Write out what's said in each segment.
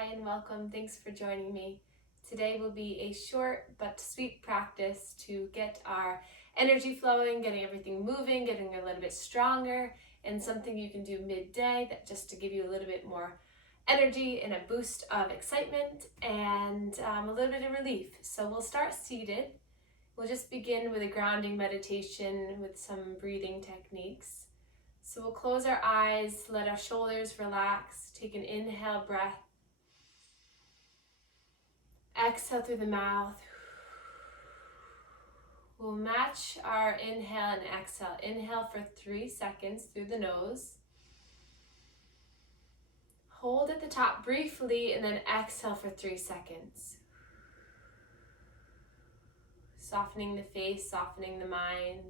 Hi and welcome. Thanks for joining me. Today will be a short but sweet practice to get our energy flowing, getting everything moving, getting a little bit stronger, and something you can do midday that just to give you a little bit more energy and a boost of excitement and a little bit of relief. So we'll start seated. We'll just begin with a grounding meditation with some breathing techniques. So we'll close our eyes, let our shoulders relax, take an inhale breath. Exhale through the mouth. We'll match our inhale and exhale. Inhale for 3 seconds through the nose. Hold at the top briefly and then exhale for 3 seconds. Softening the face, softening the mind.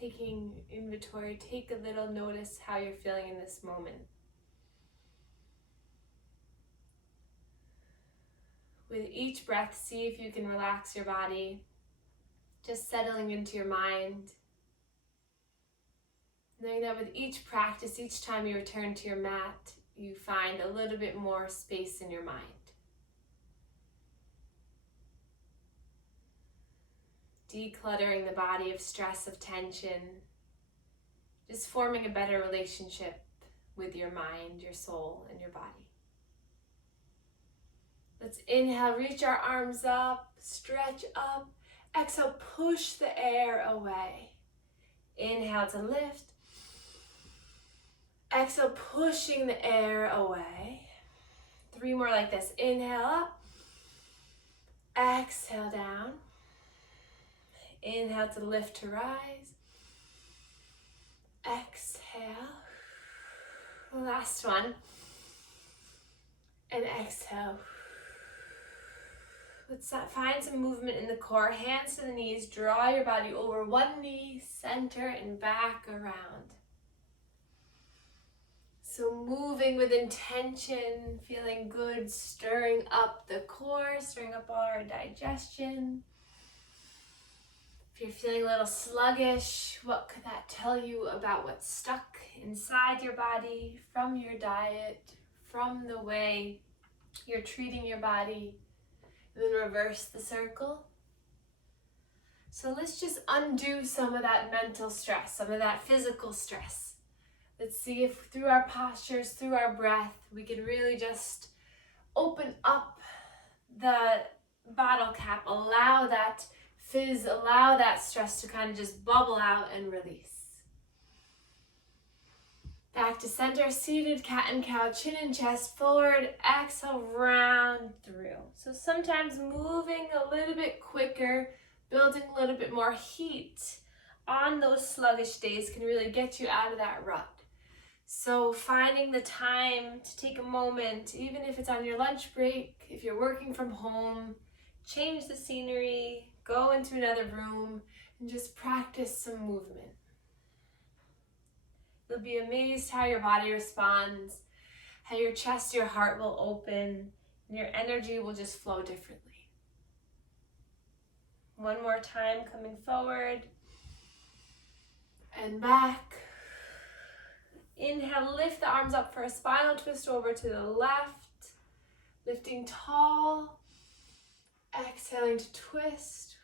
Taking inventory, take a little notice how you're feeling in this moment. With each breath, see if you can relax your body, just settling into your mind. Knowing that with each practice, each time you return to your mat, you find a little bit more space in your mind. Decluttering the body of stress, of tension, just forming a better relationship with your mind, your soul, and your body. Let's inhale, reach our arms up, stretch up. Exhale, push the air away. Inhale to lift. Exhale, pushing the air away. 3 more like this. Inhale up. Exhale down. Inhale to lift to rise. Exhale. Last one. And exhale. Let's find some movement in the core. Hands to the knees. Draw your body over one knee, center, and back around. So moving with intention, feeling good, stirring up the core, stirring up our digestion. If you're feeling a little sluggish, what could that tell you about what's stuck inside your body from your diet, from the way you're treating your body? And then reverse the circle. So let's just undo some of that mental stress, some of that physical stress. Let's see if through our postures, through our breath, we can really just open up the bottle cap, allow that fizz, allow that stress to kind of just bubble out and release. Back to center, seated cat and cow, chin and chest forward, exhale, round through. So sometimes moving a little bit quicker, building a little bit more heat on those sluggish days can really get you out of that rut. So finding the time to take a moment, even if it's on your lunch break, if you're working from home, change the scenery, go into another room, and just practice some movement. You'll be amazed how your body responds, how your chest, your heart will open, and your energy will just flow differently. One more time, coming forward and back. Inhale, lift the arms up for a spinal twist over to the left. Lifting tall. Exhaling to twist.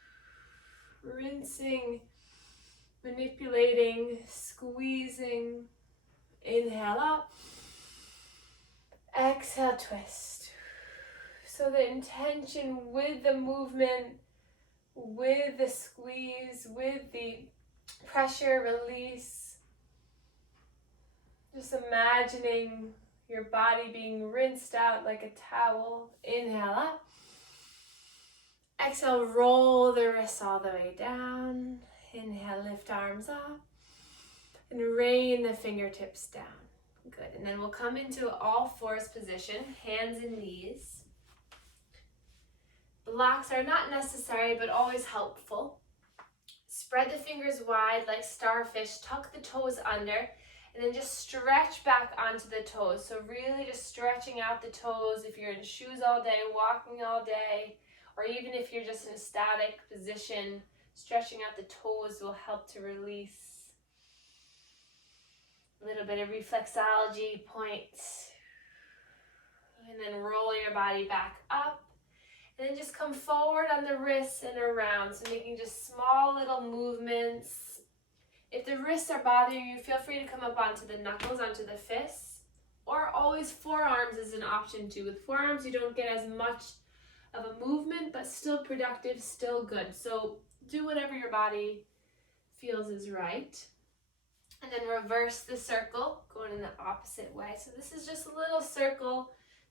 Rinsing. Manipulating. Squeezing. Inhale up. Exhale, twist. So the intention with the movement, with the squeeze, with the pressure release, just imagining your body being rinsed out like a towel. Inhale up. Exhale, roll the wrists all the way down. Inhale, lift arms up. And rain the fingertips down. Good. And then we'll come into all fours position, hands and knees. blocks are not necessary, but always helpful. Spread the fingers wide like starfish, tuck the toes under, and then just stretch back onto the toes. So really just stretching out the toes if you're in shoes all day, walking all day, or even if you're just in a static position, stretching out the toes will help to release a little bit of reflexology points. And then roll your body back up. And then just come forward on the wrists and around. So making just small little movements. If the wrists are bothering you, feel free to come up onto the knuckles, onto the fists. Or always forearms is an option too. With forearms, you don't get as much of a movement, but still productive, still good. So do whatever your body feels is right. And then reverse the circle, going in the opposite way. So this is just a little circle,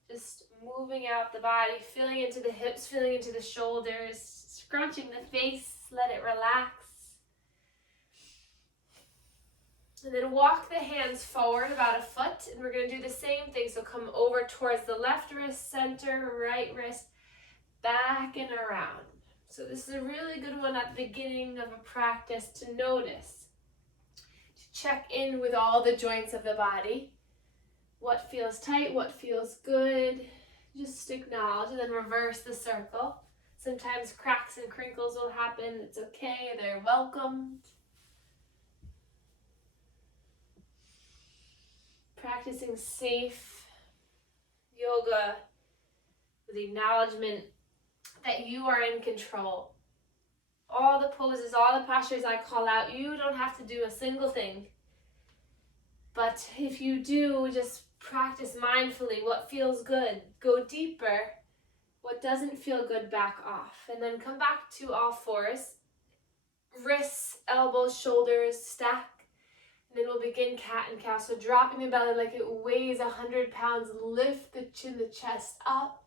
just moving out the body, feeling into the hips, feeling into the shoulders, scrunching the face, let it relax. And then walk the hands forward about a foot, and we're going to do the same thing. So come over towards the left wrist, center, right wrist, back and around. So this is a really good one at the beginning of a practice to notice, to check in with all the joints of the body. What feels tight, what feels good, just acknowledge, and then reverse the circle. Sometimes cracks and crinkles will happen, it's okay, they're welcomed. Practicing safe yoga with acknowledgement that you are in control. All the poses, all the postures I call out, you don't have to do a single thing. But if you do, just practice mindfully what feels good. Go deeper. What doesn't feel good, back off. And then come back to all fours. Wrists, elbows, shoulders, stack. And then we'll begin cat and cow. So dropping the belly like it weighs 100 pounds. Lift the chin, the chest up.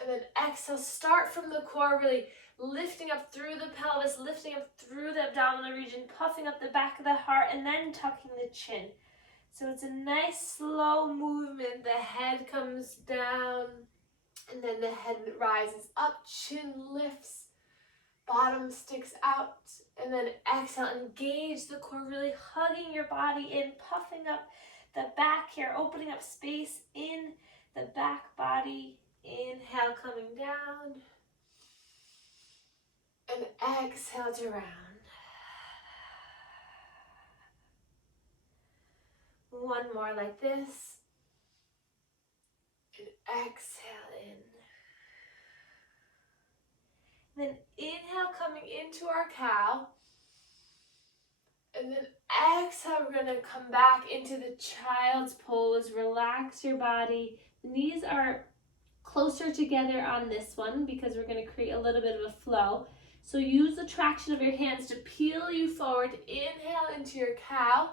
And then exhale. Start from the core, really lifting up through the pelvis, lifting up through the abdominal region, puffing up the back of the heart, and then tucking the chin. So it's a nice slow movement. The head comes down, and then the head rises up, chin lifts, bottom sticks out, and then exhale, engage the core, really hugging your body in, puffing up the back here, opening up space in the back body. Inhale, coming down, and exhale to round. One more like this, and exhale in. Then inhale, coming into our cow. And then exhale, we're going to come back into the child's pose. Relax your body. The knees are closer together on this one because we're going to create a little bit of a flow. So use the traction of your hands to peel you forward. Inhale into your cow.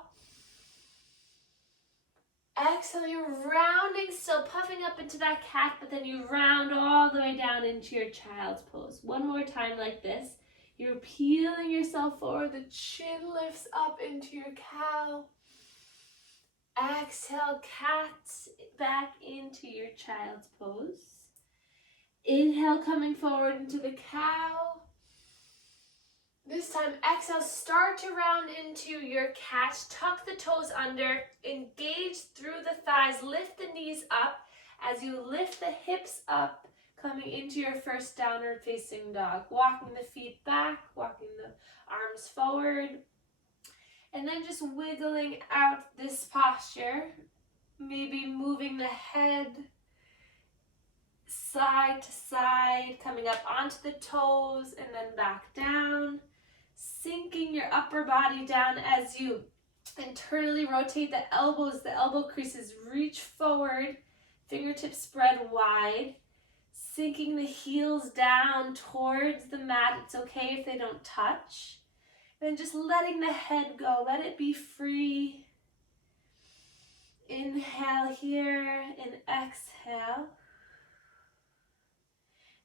Exhale, you're rounding, still puffing up into that cat, but then you round all the way down into your child's pose. One more time like this. You're peeling yourself forward, the chin lifts up into your cow. Exhale, cat, back into your child's pose. Inhale, coming forward into the cow. This time, exhale, start to round into your cat. Tuck the toes under, engage through the thighs, lift the knees up. As you lift the hips up, coming into your first downward facing dog. Walking the feet back, walking the arms forward. And then just wiggling out this posture. Maybe moving the head side to side, coming up onto the toes and then back down. Sinking your upper body down as you internally rotate the elbows, the elbow creases, reach forward, fingertips spread wide. Sinking the heels down towards the mat. It's okay if they don't touch. Then just letting the head go. Let it be free. Inhale here and exhale.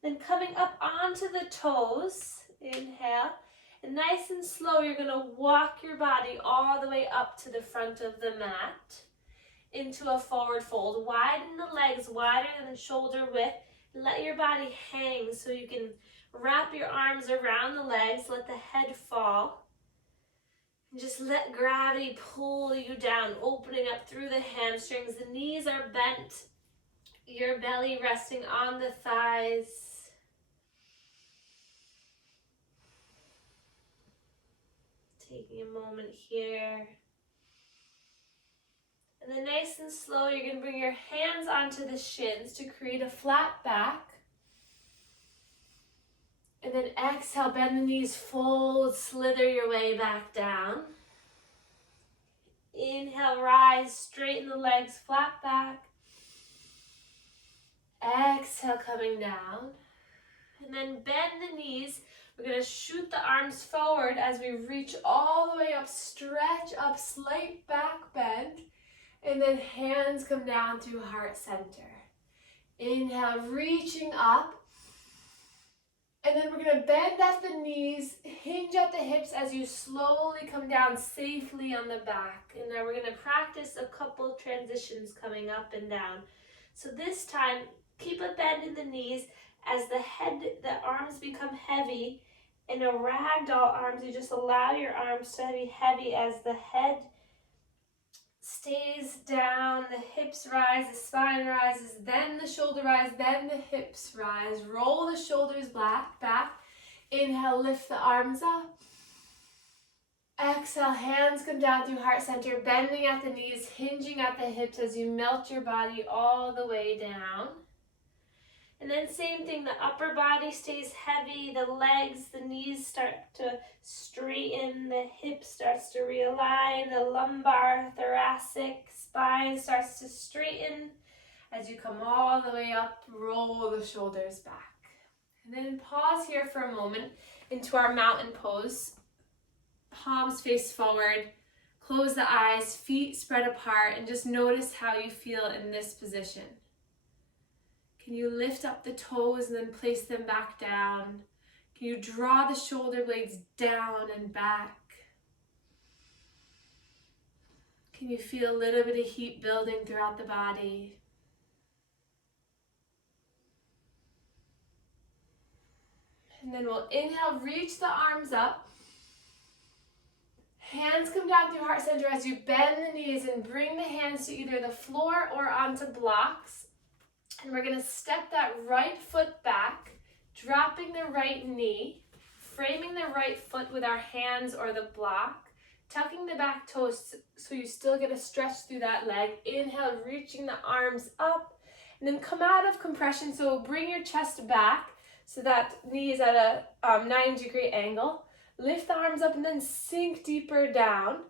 Then coming up onto the toes. Inhale. And nice and slow, you're going to walk your body all the way up to the front of the mat into a forward fold. Widen the legs wider than shoulder width. Let your body hang so you can wrap your arms around the legs, let the head fall. And just let gravity pull you down, opening up through the hamstrings. The knees are bent, your belly resting on the thighs. Taking a moment here. And then nice and slow, you're going to bring your hands onto the shins to create a flat back. And then exhale, bend the knees, fold, slither your way back down. Inhale, rise, straighten the legs, flat back. Exhale, coming down. And then bend the knees. We're going to shoot the arms forward as we reach all the way up, stretch up, slight back bend. And then hands come down through heart center. Inhale, reaching up. And then we're going to bend at the knees, hinge at the hips as you slowly come down safely on the back. And now we're going to practice a couple transitions coming up and down. So this time, keep a bend in the knees as the arms become heavy. In a ragdoll arms, you just allow your arms to be heavy as the head stays down, the hips rise, the spine rises, then the shoulder rise, then the hips rise. Roll the shoulders back. Inhale, lift the arms up. Exhale, hands come down through heart center, bending at the knees, hinging at the hips as you melt your body all the way down. And then same thing, the upper body stays heavy, the legs, the knees start to straighten, the hips starts to realign, the lumbar, thoracic, spine starts to straighten. As you come all the way up, roll the shoulders back. And then pause here for a moment into our mountain pose. Palms face forward, close the eyes, feet spread apart, and just notice how you feel in this position. Can you lift up the toes and then place them back down? Can you draw the shoulder blades down and back? Can you feel a little bit of heat building throughout the body? And then we'll inhale, reach the arms up. Hands come down through heart center as you bend the knees and bring the hands to either the floor or onto blocks. And we're going to step that right foot back, dropping the right knee, framing the right foot with our hands or the block, tucking the back toes so you still get a stretch through that leg. Inhale, reaching the arms up, and then come out of compression. So bring your chest back so that knee is at a 90-degree angle. Lift the arms up and then sink deeper down.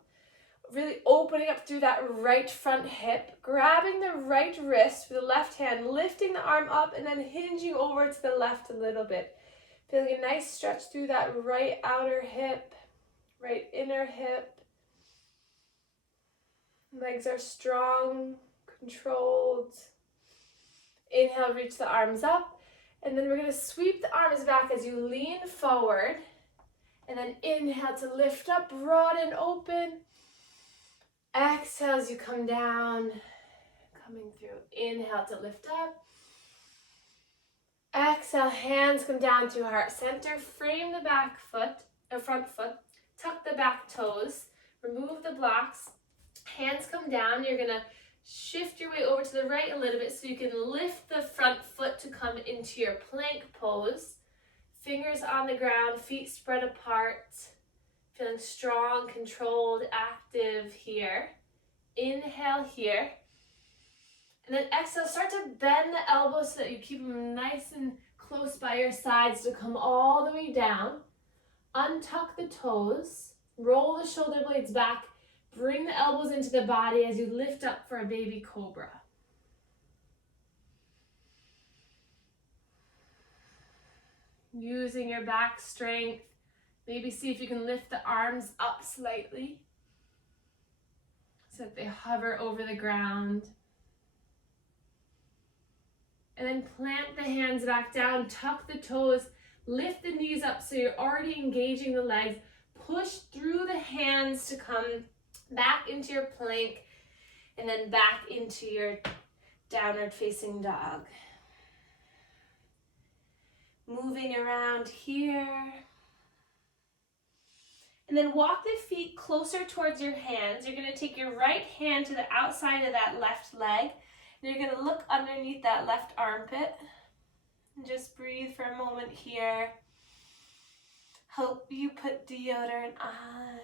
Really opening up through that right front hip, grabbing the right wrist with the left hand, lifting the arm up and then hinging over to the left a little bit. Feeling a nice stretch through that right outer hip, right inner hip. Legs are strong, controlled. Inhale, reach the arms up. And then we're going to sweep the arms back as you lean forward. And then inhale to lift up, broad and open. Exhale as you come down, coming through. Inhale to lift up. Exhale, hands come down through heart center. Frame the back foot, or front foot. Tuck the back toes. Remove the blocks. Hands come down. You're going to shift your way over to the right a little bit so you can lift the front foot to come into your plank pose. Fingers on the ground, feet spread apart. Feeling strong, controlled, active here. Inhale here. And then exhale, start to bend the elbows so that you keep them nice and close by your sides to come all the way down. Untuck the toes. Roll the shoulder blades back. Bring the elbows into the body as you lift up for a baby cobra. Using your back strength. Maybe see if you can lift the arms up slightly so that they hover over the ground. And then plant the hands back down, tuck the toes, lift the knees up so you're already engaging the legs. Push through the hands to come back into your plank and then back into your downward facing dog. moving around here. And then walk the feet closer towards your hands. You're going to take your right hand to the outside of that left leg. And you're going to look underneath that left armpit. And just breathe for a moment here. Hope you put deodorant on.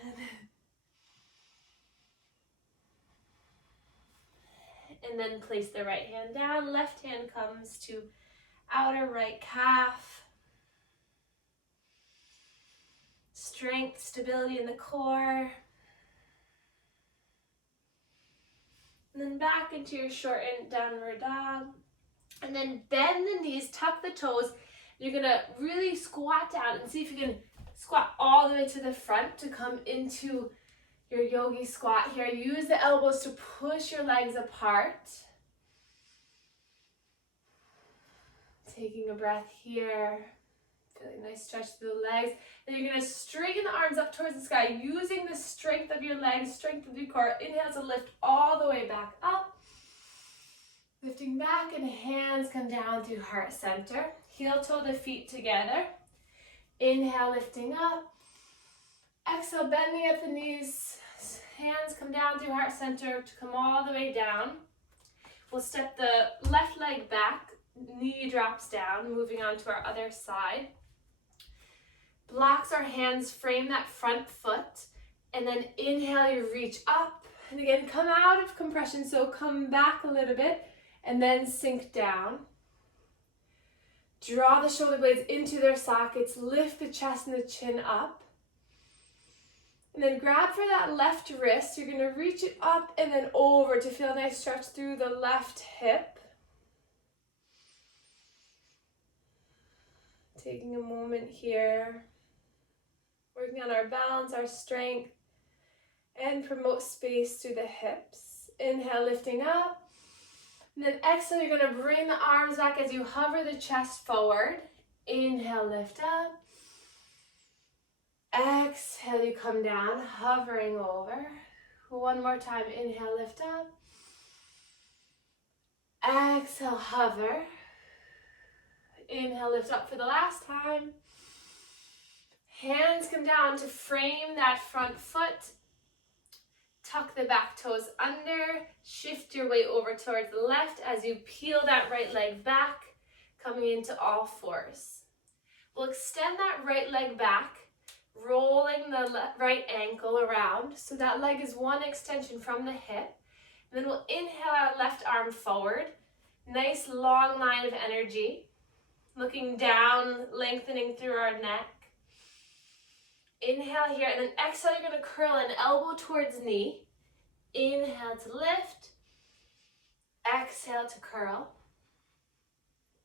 And then place the right hand down. Left hand comes to outer right calf. Strength, stability in the core. And then back into your shortened downward dog. And then bend the knees, tuck the toes. You're gonna really squat down and see if you can squat all the way to the front to come into your yogi squat here. Use the elbows to push your legs apart. Taking a breath here. Feeling nice stretch through the legs. Then you're going to straighten the arms up towards the sky using the strength of your legs, strength of your core. Inhale to lift all the way back up. Lifting back and hands come down through heart center. Heel toe the feet together. Inhale, lifting up. Exhale, bending at the knees. Hands come down through heart center to come all the way down. We'll step the left leg back. Knee drops down, moving on to our other side. Blocks our hands, frame that front foot, and then inhale, you reach up, and again, come out of compression, so come back a little bit, and then sink down. Draw the shoulder blades into their sockets, lift the chest and the chin up, and then grab for that left wrist. You're going to reach it up and then over to feel a nice stretch through the left hip. Taking a moment here, working on our balance, our strength, and promote space through the hips. Inhale, lifting up. And then exhale, you're going to bring the arms back as you hover the chest forward. Inhale, lift up. Exhale, you come down, hovering over. One more time. Inhale, lift up. Exhale, hover. Inhale, lift up for the last time. Hands come down to frame that front foot. Tuck the back toes under. Shift your weight over towards the left as you peel that right leg back, coming into all fours. We'll extend that right leg back, rolling the right ankle around. So that leg is one extension from the hip. And then we'll inhale our left arm forward. Nice long line of energy. Looking down, lengthening through our neck. Inhale here, and then exhale, you're going to curl an elbow towards knee. Inhale to lift. Exhale to curl.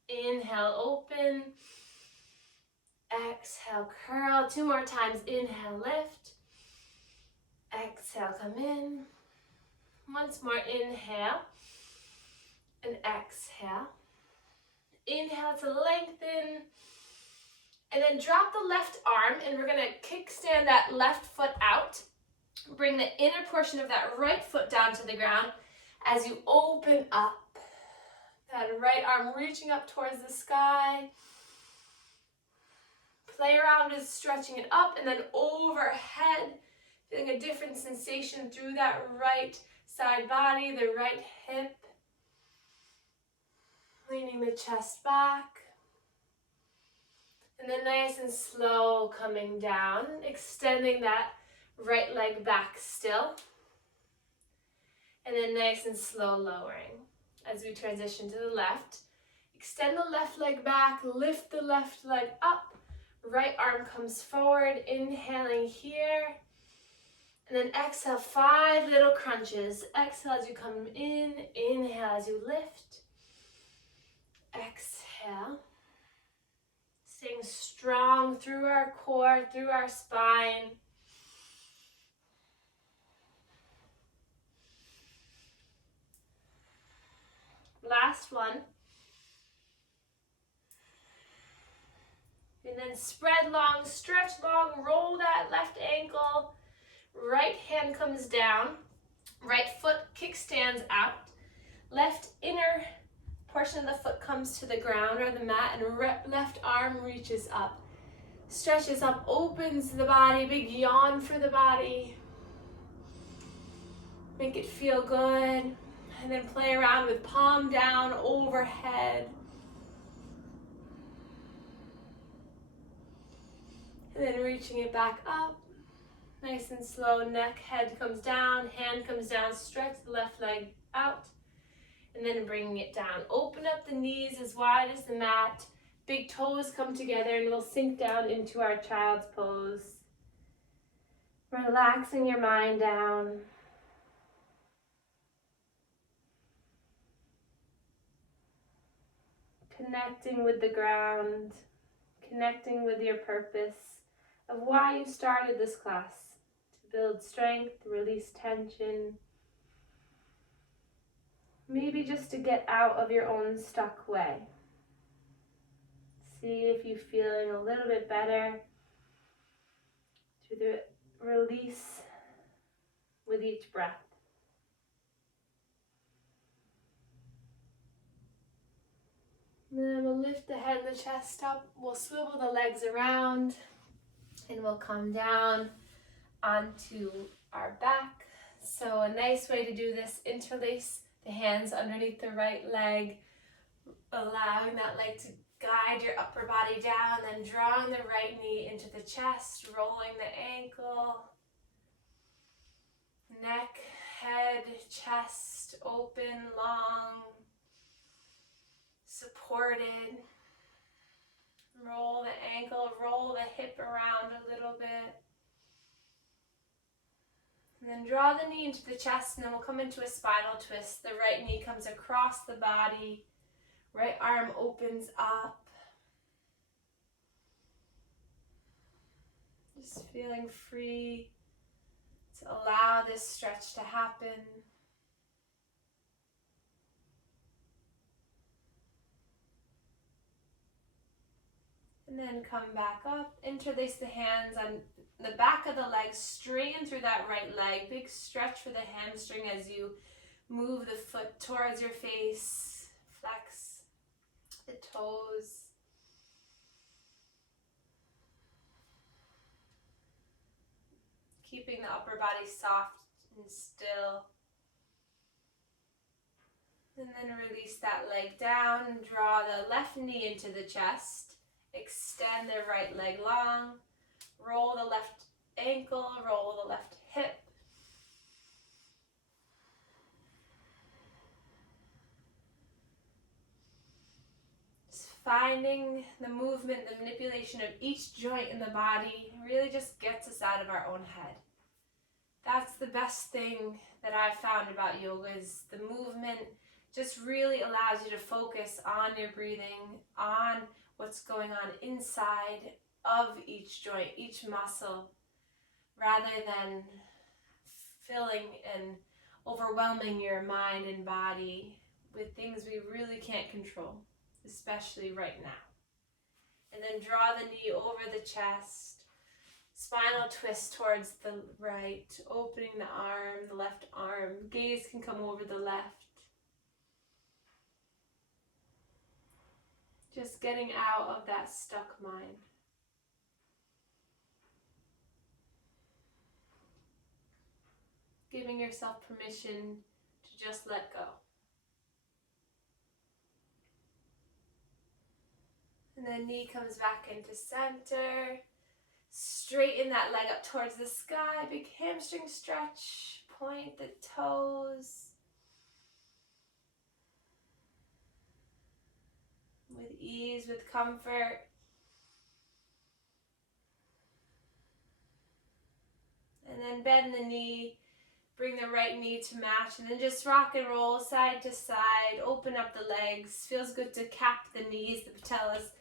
Inhale, open. Exhale, curl. Two more times. Inhale, lift. Exhale, come in. Once more, inhale. And exhale. Inhale to lengthen, and then drop the left arm, and we're going to kickstand that left foot out. Bring the inner portion of that right foot down to the ground as you open up. That right arm reaching up towards the sky. Play around with stretching it up and then overhead, feeling a different sensation through that right side body, the right hip. Leaning the chest back. And then nice and slow coming down, extending that right leg back still. And then nice and slow lowering as we transition to the left. Extend the left leg back, lift the left leg up. Right arm comes forward, inhaling here. And then exhale, 5 little crunches. Exhale as you come in, inhale as you lift. Exhale. Staying strong through our core, through our spine. Last one. And then spread long, stretch long, roll that left ankle. Right hand comes down. Right foot kickstands out. Left inner portion of the foot comes to the ground or the mat, and left arm reaches up. Stretches up, opens the body, big yawn for the body. Make it feel good. And then play around with palm down, overhead. And then reaching it back up. Nice and slow, neck, head comes down, hand comes down, stretch the left leg out. And then bringing it down. Open up the knees as wide as the mat. Big toes come together and we'll sink down into our child's pose. Relaxing your mind down. Connecting with the ground. Connecting with your purpose of why you started this class. To build strength, release tension. Maybe just to get out of your own stuck way. See if you're feeling a little bit better through the release with each breath. And then we'll lift the head and the chest up. We'll swivel the legs around and we'll come down onto our back. So a nice way to do this, interlace the hands underneath the right leg, allowing that leg to guide your upper body down, then drawing the right knee into the chest, rolling the ankle, neck, head, chest, open, long, supported. Roll the ankle, roll the hip around a little bit. And then draw the knee into the chest, and then we'll come into a spinal twist. The right knee comes across the body. Right arm opens up. Just feeling free to allow this stretch to happen. And then come back up, interlace the hands on the back of the leg, straighten through that right leg. Big stretch for the hamstring as you move the foot towards your face. Flex the toes. Keeping the upper body soft and still. And then release that leg down and draw the left knee into the chest. Extend the right leg long. Roll the left ankle, roll the left hip. Just finding the movement, the manipulation of each joint in the body really just gets us out of our own head. That's the best thing that I've found about yoga is the movement just really allows you to focus on your breathing, on what's going on inside of each joint, each muscle, rather than filling and overwhelming your mind and body with things we really can't control, especially right now. And then draw the knee over the chest, spinal twist towards the right, opening the arm, the left arm, gaze can come over the left. Just getting out of that stuck mind. Giving yourself permission to just let go. And then knee comes back into center. Straighten that leg up towards the sky. Big hamstring stretch. Point the toes. With ease, with comfort. And then bend the knee, bring the right knee to match, and then just rock and roll side to side, open up the legs. Feels good to cap the knees, the patellas,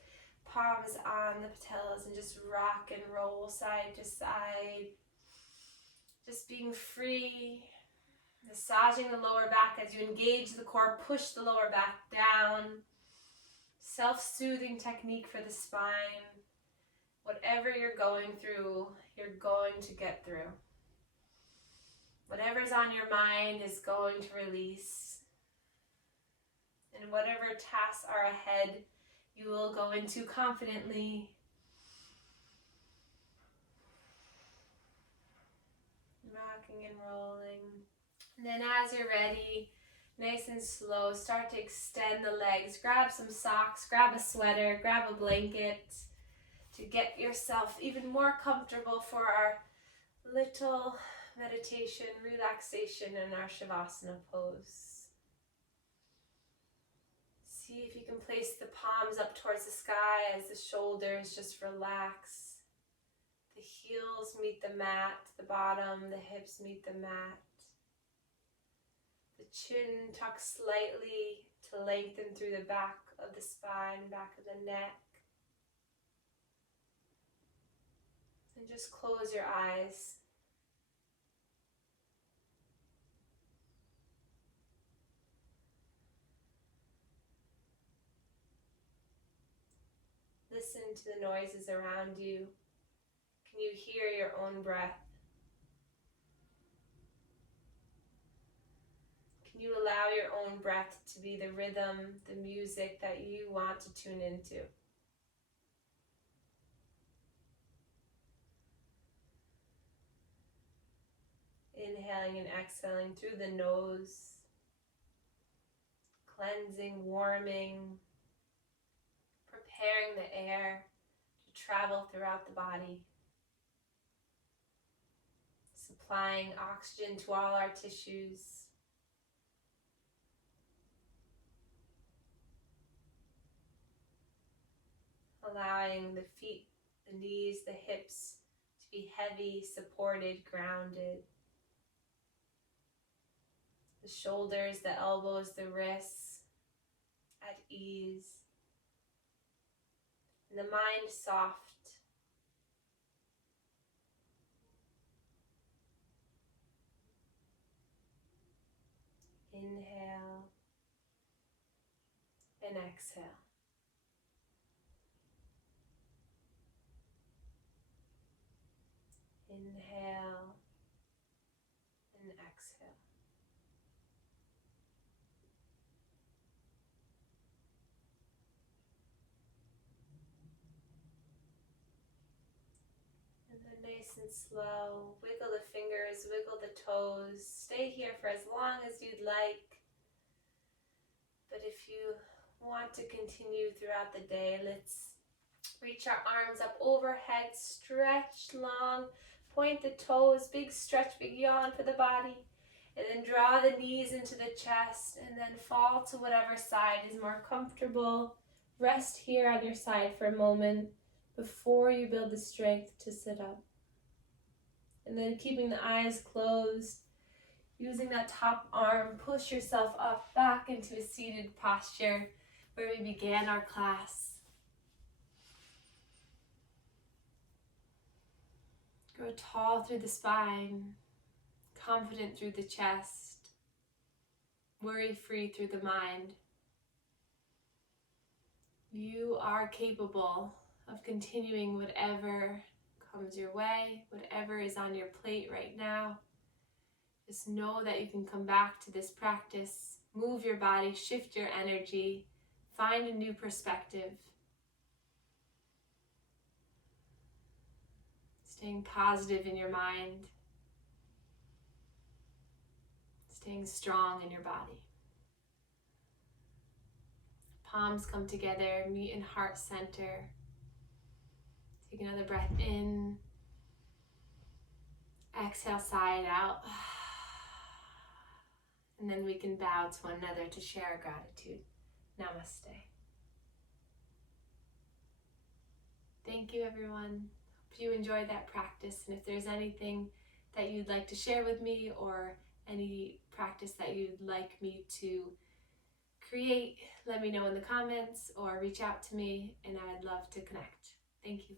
palms on the patellas, and just rock and roll side to side. Just being free, massaging the lower back as you engage the core, push the lower back down. Self-soothing technique for the spine. Whatever you're going through, you're going to get through. Whatever's on your mind is going to release. And whatever tasks are ahead, you will go into confidently. Rocking and rolling. And then as you're ready, nice and slow, start to extend the legs. Grab some socks, grab a sweater, grab a blanket to get yourself even more comfortable for our little meditation, relaxation in our Shavasana pose. See if you can place the palms up towards the sky as the shoulders just relax. The heels meet the mat, the bottom, the hips meet the mat. The chin tucks slightly to lengthen through the back of the spine, back of the neck. And just close your eyes. Listen to the noises around you. Can you hear your own breath? Can you allow your own breath to be the rhythm, the music that you want to tune into? Inhaling and exhaling through the nose, cleansing, warming, preparing the air to travel throughout the body, supplying oxygen to all our tissues. Allowing the feet, the knees, the hips to be heavy, supported, grounded. The shoulders, the elbows, the wrists at ease. And the mind soft. Inhale and exhale. Inhale and exhale. And then nice and slow, wiggle the fingers, wiggle the toes. Stay here for as long as you'd like. But if you want to continue throughout the day, let's reach our arms up overhead, stretch long, point the toes, big stretch, big yawn for the body. And then draw the knees into the chest and then fall to whatever side is more comfortable. Rest here on your side for a moment before you build the strength to sit up. And then keeping the eyes closed, using that top arm, push yourself up back into a seated posture where we began our class. Grow tall through the spine, confident through the chest, worry-free through the mind. You are capable of continuing whatever comes your way, whatever is on your plate right now. Just know that you can come back to this practice, move your body, shift your energy, find a new perspective. Staying positive in your mind, staying strong in your body. Palms come together, meet in heart center. Take another breath in. Exhale, sigh it out. And then we can bow to one another to share our gratitude. Namaste. Thank you, everyone. Hope you enjoyed that practice. And if there's anything that you'd like to share with me or any practice that you'd like me to create, let me know in the comments or reach out to me and I'd love to connect. Thank you.